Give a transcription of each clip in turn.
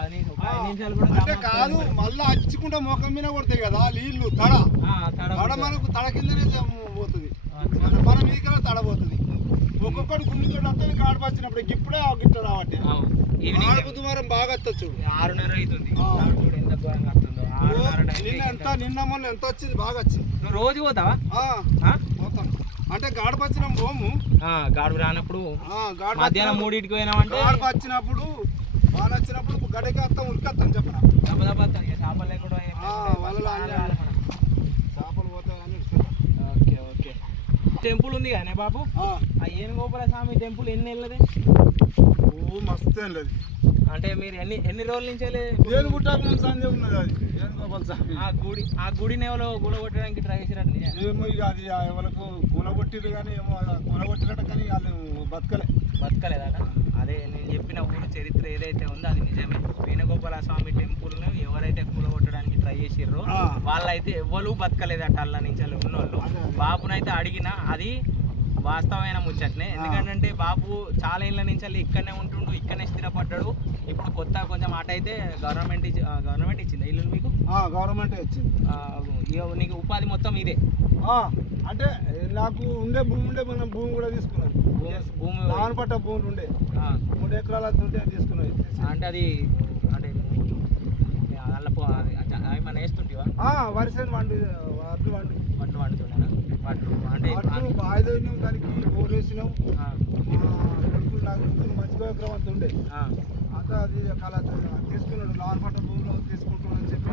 అంటే కాదు మళ్ళీ అచ్చుకుంటా ముఖం మీద కొడతాయి కదా నీళ్లు తడ మనకు తడ కిందనే పోతుంది మన మీదకెళ్ళి తడ పోతుంది ఒక్కొక్కటి గుండెతో వస్తుంది కాడు వచ్చినప్పుడు ఇప్పుడే గిట్ట రావట్టే బుధవారం బాగా వస్తుంది 6:30 అవుతుంది నిన్న మొన్న ఎంత వచ్చింది బాగా వచ్చింది రోజు పోతావా పోతాం అంటే గాడప వచ్చిన పోము గాడు రానప్పుడు మధ్యాహ్నం 3కి పోయినామంటే గాడప వచ్చినప్పుడు వాళ్ళు వచ్చినప్పుడు గడికి వస్తాం ఉరికొస్తాం చెప్పరా చేపలు లేకుండా చేపలు పోతాయని ఓకే ఓకే టెంపుల్ ఉంది కానీ బాబు ఆ ఏనుగోపాల స్వామి టెంపుల్ ఎన్ని వెళ్ళది మస్తు ఏం లేదు అంటే మీరు ఎన్ని రోజుల నుంచి ఏను గుట్టాకు సందే ఉన్నది అది ఏనుగోపాల స్వామి ఆ గుడిని ఎవరో కూలగొట్టడానికి ట్రై చేసినట్టు ఏమో ఇక అది ఎవరికి కూలగొట్టిరు కానీ ఏమో కూలగొట్టిరట కానీ వాళ్ళు బతకలేదట అదే నేను చెప్పిన ఊరు చరిత్ర ఏదైతే ఉందో అది నిజమే వేణుగోపాల స్వామి టెంపుల్ను ఎవరైతే కూలగొట్టడానికి ట్రై చేసిర్రో వాళ్ళైతే ఎవరు బతకలేదట అల్ల నుంచి ఉన్నోళ్ళు బాబునైతే అడిగినా అది వాస్తవమైన ముచ్చట్నే ఎందుకంటే బాబు చాలా ఏళ్ళ నుంచి ఇక్కడనే ఉంటుండు ఇక్కడనే స్థిరపడ్డాడు ఇప్పుడు కొత్త కొంచెం ఆట అయితే గవర్నమెంట్ ఇచ్చింది ఇల్లు మీకు గవర్నమెంట్ ఇచ్చింది నీకు ఉపాధి మొత్తం ఇదే అంటే నాకు ఉండే భూమి కూడా తీసుకున్నాను భూమి పట్ట భూములు ఉండే 3 ఎకరాల ఉంటే తీసుకున్నాను అంటే అది అంటే ఏమన్నా వేస్తుంటేవా వరిసేను వడ్లు వండుతుండేనా వడ్లు అంటే బాయిదైనాం దానికి బోర్ వేసినాం మంచిగా ఎకరం అంత ఉండే అంతా అది అలా తీసుకున్నాడు లాన్ పట్ట భూమిలో తీసుకుంటున్నాను చెప్పి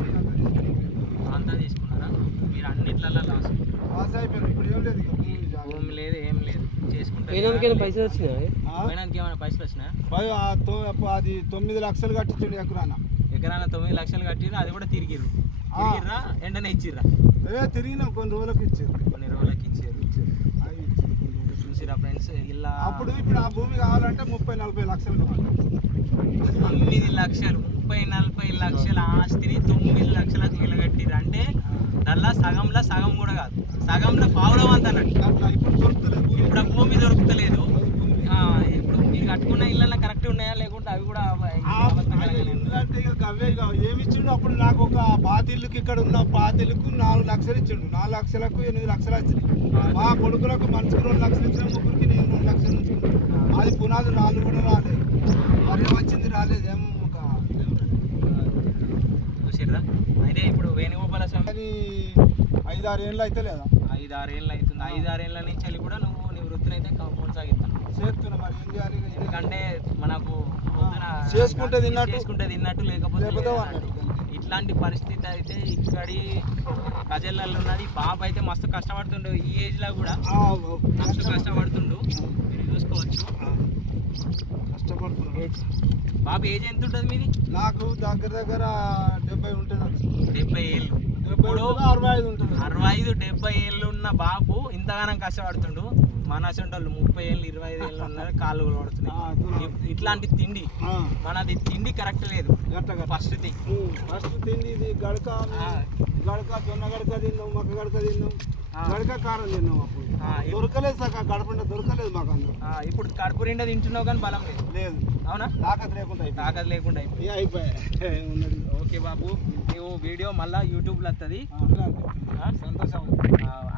అంతా తీసుకున్నారా మీరు అన్నిట్లలో లాస్ అయిపోయింది ఇప్పుడు ఏం లేదు భూమి లేదు ఏం లేదు చేసుకుంటే పైసలు వచ్చినాయి ఏమైనా పైసలు వచ్చినాయా అది 9 లక్షలు కట్టించండి ఎకరాన 9 లక్షలు కట్టిర్రు అది కూడా తిరిగిర్రా ఎండనే ఇచ్చిర్రా తిరిగినాం కొన్ని రోజులకు ఇచ్చారు చూసిరా ఫ్రెండ్స్ ఇలా ఇప్పుడు ఆ భూమి కావాలంటే 30-40 లక్షలు 9 లక్షలు 30-40 లక్షల ఆస్తిని 9 లక్షలకు వెలగట్టిర్రు అంటే దానిలో సగం కూడా కాదు సగంలో పావులం అంత అన్నట్టు ఇప్పుడు ఆ భూమి దొరుకుతలేదు ఇప్పుడు మీరు కట్టుకున్న ఇళ్ళల్లో కరెక్ట్ ఉన్నాయా లేకుంటే అవి కూడా అవే ఏమి ఇచ్చిండు అప్పుడు నాకు ఒక పాతిళ్ళకి ఇక్కడ ఉన్న పాతిళ్ళకు 4 లక్షలు ఇచ్చిండు 4 లక్షలకు 8 లక్షలు వచ్చినాయి మా కొడుకులకు మనిషికి 2 లక్షలు ఇచ్చిన ముగ్గురికి నేను 2 లక్షలు ఇచ్చిండు అది పునాది రాళ్ళు కూడా రాలేదు మరి వచ్చింది రాలేదు ఏమో ఒక చూసిర్రా అయితే ఇప్పుడు వేణుగోపాల స్వామి 5-6 ఏళ్ళు అయితే లేదా 5-6 ఏళ్ళు అవుతుంది 5-6 ఏళ్ళ నుంచి కూడా నువ్వు నీ వృత్తిని అయితే కొనసాగిస్తాను చేస్తున్నా మరి ఏం చేయాలి ఎందుకంటే మనకు చేసుకుంటే తిన్నట్టు లేకపోతే ఇట్లాంటి పరిస్థితి అయితే ఇక్కడి ప్రజలలో ఉన్నది బాబు అయితే మస్తు కష్టపడుతుండు ఈ ఏజ్లో కూడా మస్తు కష్టపడుతుండు మీరు చూసుకోవచ్చు కష్టపడుతున్నాడు బాబు ఏజ్ ఎంత ఉంటుంది మీది నాకు దగ్గర 70 ఉంటుంది 70 ఏళ్ళు 65 ఉంటుంది 65-70 ఏళ్ళు ఉన్న బాబు ఇంతగానం కష్టపడుతుండు మన అసంటోళ్ళు 30 ఏళ్ళు 25 ఏళ్ళు ఉన్నారు కాళ్ళు పడుతున్నాయి ఇట్లాంటి తిండి మనది తిండి కరెక్ట్ లేదు ఫస్ట్ తిండి ఇది గడక జొన్న గడక తిన్నాం మక్క గడక తిన్నాం గడక కారం తిన్నాం అప్పుడు దొరకలేదు సార్ గడపంట దొరకలేదు మాకు ఇప్పుడు కడుపు నిండా తింటున్నావు కానీ బలం లేదు అవునా తాకత్ లేకుండా అయిపోయాయి ఓకే బాబు నువ్వు వీడియో మళ్ళీ యూట్యూబ్లో వస్తుంది సంతోషం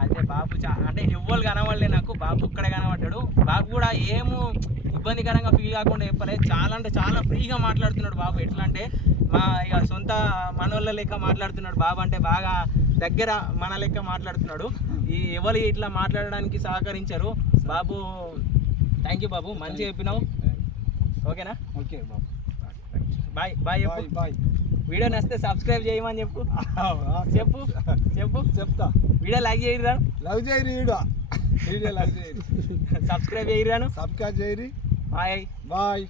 అయితే బాబు అంటే ఎవ్వరు కనవాళ్ళే నాకు బాబు ఒక్కడే కనబడ్డాడు బాబు కూడా ఏమో ఇబ్బందికరంగా ఫీల్ కాకుండా చెప్పలేదు చాలా అంటే చాలా ఫ్రీగా మాట్లాడుతున్నాడు బాబు ఎట్లా అంటే మా ఇక సొంత మనోళ్ళ లెక్క మాట్లాడుతున్నాడు బాబు అంటే బాగా దగ్గర మన లెక్క మాట్లాడుతున్నాడు ఈ ఎవరు ఇట్లా మాట్లాడడానికి సహకరించారు బాబు థ్యాంక్ యూ బాబు మంచిగా చెప్పినావు ఓకేనా ఓకే బాబు బాయ్ బాయ్ వీడియో నచ్చితే సబ్స్క్రైబ్ చేయమని చెప్తా వీడియో లైక్ చేయరా లవ్ చేయరు వీడియో లైక్ చేయరు సబ్స్క్రైబ్ చేయరాను సబ్స్క్రైబ్ చేయరు బాయ్ బాయ్